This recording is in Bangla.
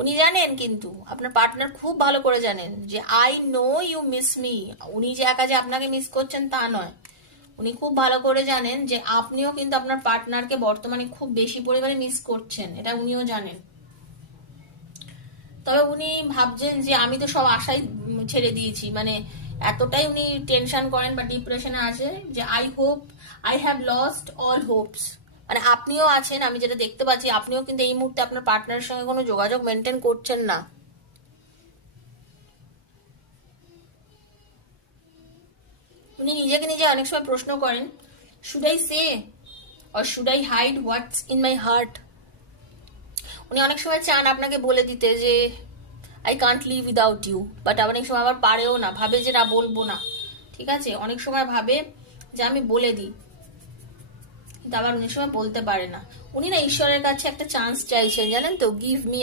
উনি জানেন, কিন্তু আপনার পার্টনার খুব ভালো করে জানেন যে I know you miss me. উনি যে একা যে আপনাকে মিস করছেন তা নয়, উনি খুব ভালো করে জানেন যে আপনিও কিন্তু আপনার পার্টনারকে বর্তমানে খুব বেশি পরিমাণে মিস করছেন, এটা উনিও জানেন। তবে উনি ভাবছেন যে আমি তো সব আশাই ছেড়ে দিয়েছি, মানে এতটাই উনি টেনশন করেন বা ডিপ্রেশনে আছে যে I hope I have lost all Hopes. মানে আপনিও আছেন, আমি যেটা দেখতে পাচ্ছি, আপনিও কিন্তু এই মুহূর্তে আপনার পার্টনারের সঙ্গে কোনো যোগাযোগ মেনটেন করছেন না। উনি নিজেকে নিজে অনেক সময় প্রশ্ন করেন, should I say or should I hide what's in my heart. উনি অনেক সময় চান আপনাকে বলে দিতে যে I can't live without you, but অনেক সময় আবার পারেও না, ভাবে যে না বলবো না। ঠিক আছে, অনেক সময় ভাবে যে আমি বলে দিই, কিন্তু আবার অনেক সময় বলতে পারে না। উনি না ঈশ্বরের কাছে একটা চান্স চাইছেন, জানেন তো, গিভ মি